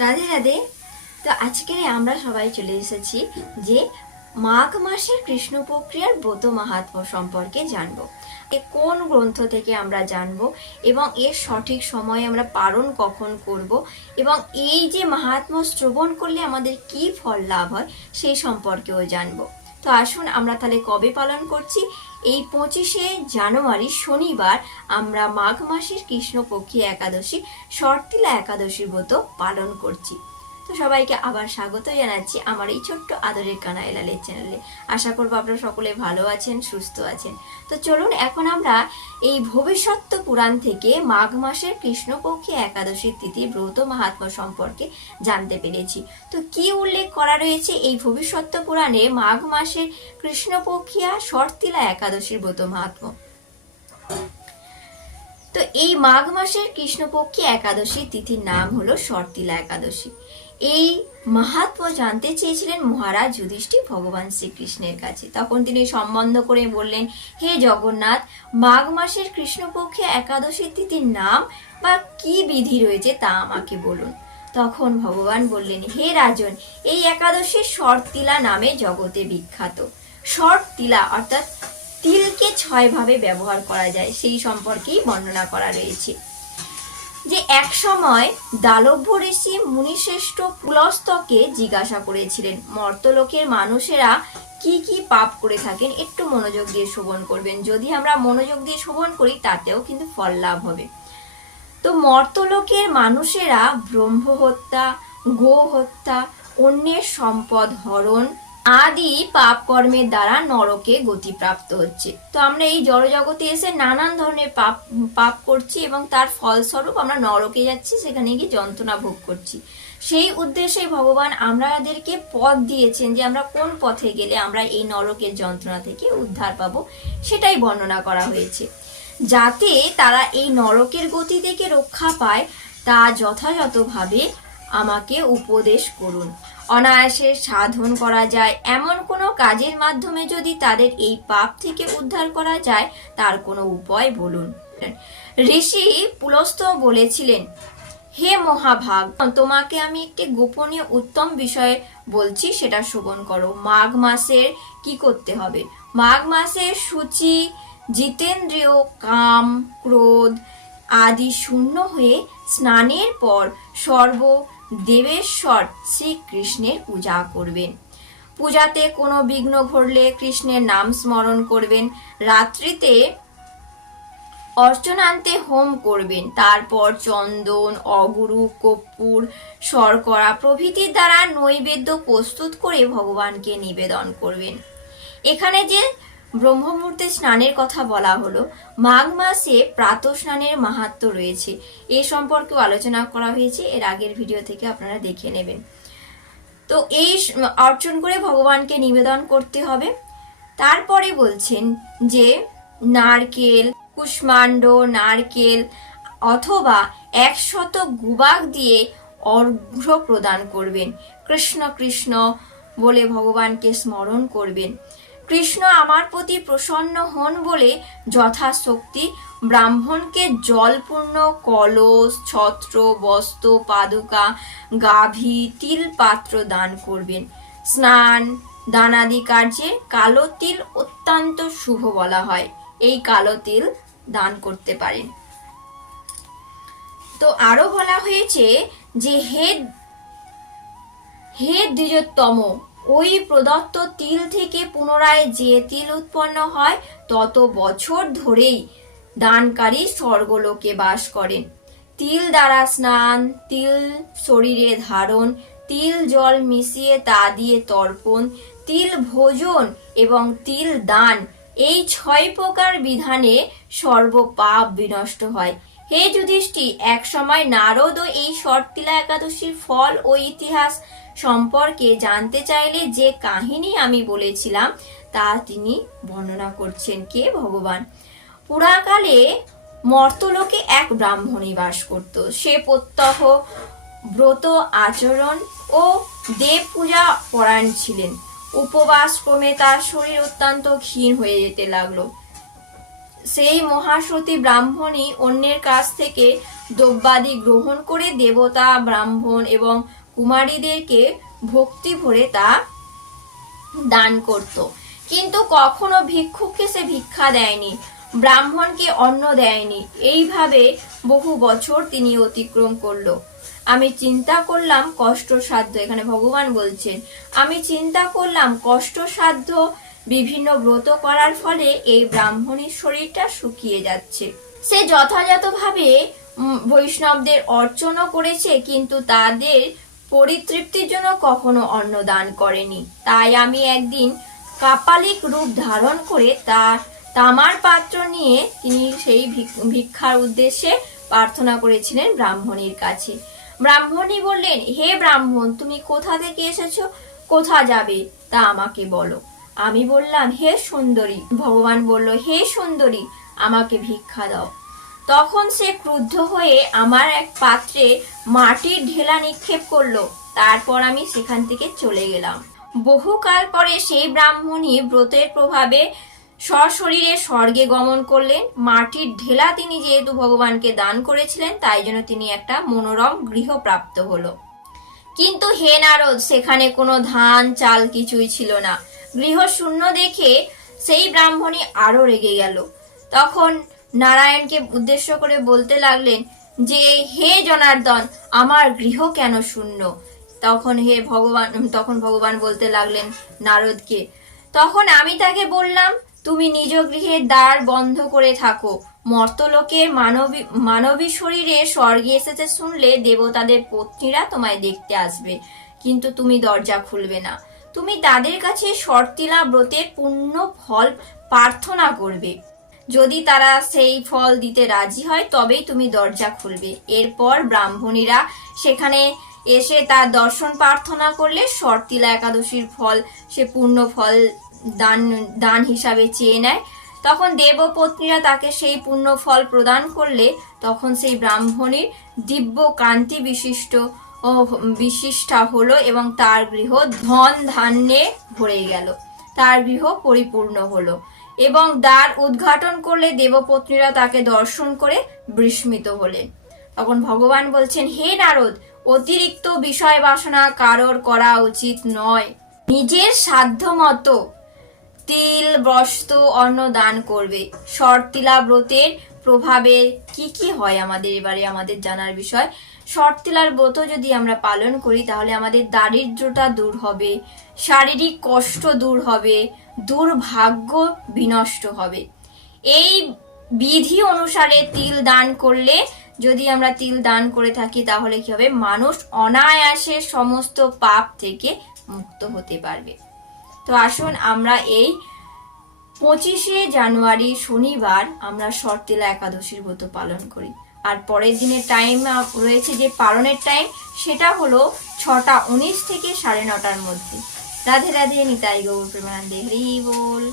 রাধে রাধে। তো আজকে আমরা সবাই চলে এসেছি যে মাঘ মাসের কৃষ্ণ প্রক্রিয়ার ব্রত মাহাত্ম্য সম্পর্কে জানব। এ কোন গ্রন্থ থেকে আমরা জানব এবং এর সঠিক সময় আমরা পালন কখন করব এবং এই যে মাহাত্ম্য শ্রবণ করলে আমাদের কি ফল লাভ হয় সেই সম্পর্কেও জানব। তো আসুন আমরা তাহলে কবে পালন করছি এই পঁচিশে জানুয়ারি শনিবার আমরা মাঘ মাসের কৃষ্ণপক্ষী একাদশী শর্তিলা একাদশীর মতো পালন করছি। তো সবাইকে আবার স্বাগত জানাচ্ছি আমার এই ছোট্ট আদরের কানা এলালের চ্যানেলে আশা করব আপনারা সকলে ভালো আছেন, সুস্থ আছেন। তো চলুন, এখন আমরা এই ভবিষ্যৎ পুরাণ থেকে মাঘ মাসের কৃষ্ণপক্ষী একাদশীর তিথি ব্রত মাহাত্ম সম্পর্কে জানতে পেরেছি। তো কি উল্লেখ করা রয়েছে এই ভবিষ্যৎ পুরাণে মাঘ মাসের কৃষ্ণপক্ষিয়া শর্তিলা একাদশীর ব্রত মাহাত্ম তো এই মাঘ মাসের কৃষ্ণপক্ষী একাদশী তিথির নাম হলো শর্তিলা একাদশী। এই মাহাত্ম জানতে চেয়েছিলেন মহারাজ যুধিষ্ঠির ভগবান শ্রীকৃষ্ণের কাছে। তখন তিনি সম্বন্ধ করে বললেন, হে জগন্নাথ, মাঘ মাসের কৃষ্ণপক্ষে একাদশী তিথির নাম বা কি বিধি রয়েছে তা আমাকে বলুন। তখন ভগবান বললেন, হে রাজন, এই একাদশী শর্তিলা নামে জগতে বিখ্যাত। শর্তিলা অর্থাৎ তিলকে ছয় ভাবে ব্যবহার করা যায়, সেই সম্পর্কেই বর্ণনা করা রয়েছে। যে এক সময় দালভ্য ঋষি মুনিশ্রেষ্ঠ পুলস্তকে জিজ্ঞাসা করেছিলেন, মর্তলোকের মানুষেরা কি কি পাপ করে থাকেন, একটু মনোযোগ দিয়ে শোভন করবেন। যদি আমরা মনোযোগ দিয়ে শোভন করি, তাতেও কিন্তু ফল লাভ হবে। তো মর্তলোকের মানুষেরা ব্রহ্ম হত্যা গো হত্যা অন্যের সম্পদ হরণ আদি পাপ কর্মের দ্বারা নরকে গতিপ্রাপ্ত হচ্ছে। তো আমরা এই জড়জগতে এসে নানান ধরনের পাপ পাপ করছি এবং তার ফলস্বরূপ আমরা নরকে যাচ্ছি, সেখানে গিয়ে যন্ত্রণা ভোগ করছি। সেই উদ্দেশ্যে ভগবান আমাদেরকে পথ দিয়েছেন যে আমরা কোন পথে গেলে আমরা এই নরকের যন্ত্রণা থেকে উদ্ধার পাবো, সেটাই বর্ণনা করা হয়েছে। যাতে তারা এই নরকের গতি থেকে রক্ষা পায়, তা যথাযথভাবে আমাকে উপদেশ করুন। অনায়াসে সাধন করা যায়। এমন কোনো কাজের মাধ্যমে যদি তাদের এই পাপ থেকে উদ্ধার করা যায়, তার কোনো উপায় বলুন। ঋষি পুলস্ত বলেছিলেন, হে মহাভাগ, তোমাকে আমি একটি গোপনীয় উত্তম বিষয়ে বলছি, সেটা শ্রবণ করো। মাঘ মাসের কি করতে হবে? মাঘ মাসের সূচি, জিতেন্দ্রীয়, কাম, ক্রোধ আদি শূন্য হয়ে স্নানের পর সর্ব দেবেশ্বর শ্রীকৃষ্ণের পূজা করবেন। পূজাতে কোনো বিঘ্ন ঘটলে কৃষ্ণের নাম স্মরণ করবেন। রাত্রিতে অর্চনান্তে হোম করবেন। তারপর চন্দন, অগুরু, কর্পূর, শর্করা প্রভৃতির দ্বারা নৈবেদ্য প্রস্তুত করে ভগবানকে নিবেদন করবেন। এখানে যে ব্রহ্মমূর্তে স্নানের কথা বলা হলো। মাঘ মাসে প্রাত স্নানের মাহাত্ম রয়েছে। এ সম্পর্কেও আলোচনা করা হয়েছে। এর আগের ভিডিও থেকে আপনারা দেখে নেবেন। তো এই অর্জন করে ভগবানকে নিবেদন করতে হবে। তারপরে বলছেন যে, নারকেল, কুষ্মাণ্ড, নারকেল অথবা একশত গুবাক দিয়ে অর্ঘ্য প্রদান করবেন। কৃষ্ণ কৃষ্ণ বলে ভগবানকে স্মরণ করবেন। কৃষ্ণ আমার প্রতি প্রসন্ন হন বলে যথাশক্তি ব্রাহ্মণকে জলপূর্ণ কলস, ছত্র, বস্ত্র, পাদুকা, গাভী, তিল পাত্র দান করবেন। স্নান, দানাদি কার্যে কালো তিল অত্যন্ত শুভ বলা হয়। এই কালো তিল দান করতে পারেন। তো আরও বলা হয়েছে যে হে হে দ্বিজোত্তম ওই প্রদত্ত তিল থেকে পুনরায় যে তিল উৎপন্ন হয়, তত বছর ধরেই দানকারী স্বর্গলোকে বাস করেন। তিল দ্বারা স্নান, তিল শরীরে ধারণ, তিল জল মিশিয়ে তা দিয়ে তর্পণ, তিল ভোজন এবং তিল দান, এই ছয় প্রকার বিধানে সর্বপাপ বিনষ্ট হয়। হে যুধিষ্ঠি, এক সময় নারদ ও এই শর্তিলা একাদশীর ফল ও ইতিহাস সম্পর্কে জানতে চাইলে যে কাহিনী আমি বলেছিলাম, তা তিনি বর্ণনা করছেন কে? ভগবান। পুরাকালে মর্তলোকে এক ব্রাহ্মণী বাস করত। সে প্রত্যহ ব্রত আচরণ ও দেব পূজা পরায়ণ ছিলেন। উপবাস ক্রমে তার শরীর অত্যন্ত ক্ষীণ হয়ে যেতে লাগল। সেই মহাসতী ব্রাহ্মণী অন্যের কাছ থেকে দ্রব্যাদি গ্রহণ করে দেবতা, ব্রাহ্মণ এবং কুমারীদেরকে ভক্তি ভরে তা দান করত। কিন্তু কখনো ভিক্ষুককে সে ভিক্ষা দেয়নি, ব্রাহ্মণকে অন্ন দেয়নি। এইভাবে বহু বছর তিনি অতিক্রম করল। আমি চিন্তা করলাম কষ্টসাধ্য, এখানে ভগবান বলছেন, আমি চিন্তা করলাম কষ্টসাধ্য বিভিন্ন ব্রত করার ফলে এই ব্রাহ্মণীর শরীরটা শুকিয়ে যাচ্ছে। সে যথাযথভাবে বৈষ্ণবদের অর্চনা করেছে, কিন্তু তাদের পরিতৃপ্তির জন্য কখনো অন্ন দান করেনি। তাই আমি একদিন কাপালিক রূপ ধারণ করে তার তামার পাত্র নিয়ে তিনি সেই ভিক- ভিক্ষার উদ্দেশ্যে প্রার্থনা করেছিলেন ব্রাহ্মণীর কাছে। ব্রাহ্মণী বললেন, হে ব্রাহ্মণ, তুমি কোথা থেকে এসেছ? কোথা যাবে? তা আমাকে বলো। আমি বললাম, হে সুন্দরী। ভগবান বলল, হে সুন্দরী, আমাকে ভিক্ষা দাও। তখন সে ক্রুদ্ধ হয়ে আমার এক পাত্রে মাটির ঢেলা নিক্ষেপ করল। তারপর আমি সেখান থেকে চলে গেলাম। বহুকাল পরে সেই ব্রাহ্মণী ব্রতের প্রভাবে সশরীরে স্বর্গে গমন করলেন। মাটির ঢেলা তিনি যেহেতু ভগবানকে দান করেছিলেন, তাই জন্য তিনি একটা মনোরম গৃহ প্রাপ্ত হলো। কিন্তু হে নারদ, সেখানে কোনো ধান, চাল কিছুই ছিল না। গৃহ শূন্য দেখে সেই ব্রাহ্মণী আরও রেগে গেল। তখন নারায়ণকে উদ্দেশ্য করে বলতে লাগলেন যে, হে জনার্দন, আমার গৃহ কেন শূন্য? তখন হে ভগবান, তখন ভগবান বলতে লাগলেন নারদকে, তখন আমি তাকে বললাম, তুমি নিজ গৃহের দ্বার বন্ধ করে থাকো। মর্তলোকে মানবী মানবী শরীরে স্বর্গে এসেছে শুনলে দেবতাদের পত্নীরা তোমায় দেখতে আসবে, কিন্তু তুমি দরজা খুলবে না। তুমি তাদের কাছে শর্তিলা ব্রতের পূর্ণ ফল প্রার্থনা করবে। যদি তারা সেই ফল দিতে রাজি হয়, তবেই তুমি দরজা খুলবে। এরপর ব্রাহ্মণীরা সেখানে এসে তার দর্শন প্রার্থনা করলে শর্তিলা একাদশীর ফল, সে পূর্ণ ফল দান দান হিসাবে চেয়ে নেয়। তখন দেবপত্নীরা তাকে সেই পূর্ণ ফল প্রদান করলে তখন সেই ব্রাহ্মণীর দিব্য কান্তি বিশিষ্ট বিশিষ্টা হলো এবং তার গৃহ ধন ধান্যে ভরে গেল। তার গৃহ পরিপূর্ণ হলো এবং দ্বার উদ্ঘাটন করলে দেবপত্নীরা তাকে দর্শন করে বিস্মিত হলেন। তখন ভগবান বলছেন, হে নারদ, অতিরিক্ত বিষয় বাসনা কারোর করা উচিত নয়। নিজের সাধ্য মতো তিল, বস্ত্র, অন্ন দান করবে। শর্তিলা ব্রতের প্রভাবে কি কি হয় আমাদের এবারে আমাদের জানার বিষয়? শর্তিলার ব্রত যদি আমরা পালন করি, তাহলে আমাদের দারিদ্রতা দূর হবে, শারীরিক কষ্ট দূর হবে, দুর্ভাগ্য বিনষ্ট হবে। এই বিধি অনুসারে তিল দান করলে, যদি আমরা তিল দান করে থাকি, তাহলে কি হবে? মানুষ অনায়াসে সমস্ত পাপ থেকে মুক্ত হতে পারবে। তো আসুন আমরা এই পঁচিশে জানুয়ারি শনিবার আমরা শর্তিলা একাদশীর ব্রত পালন করি। আর পরের দিনের টাইম রয়েছে যে পালনের টাইম সেটা হলো ছটা উনিশ থেকে সাড়ে নটার মধ্যে। রাধে রাধে, নিতাই গৌর প্রেমানন্দে, হরি বল।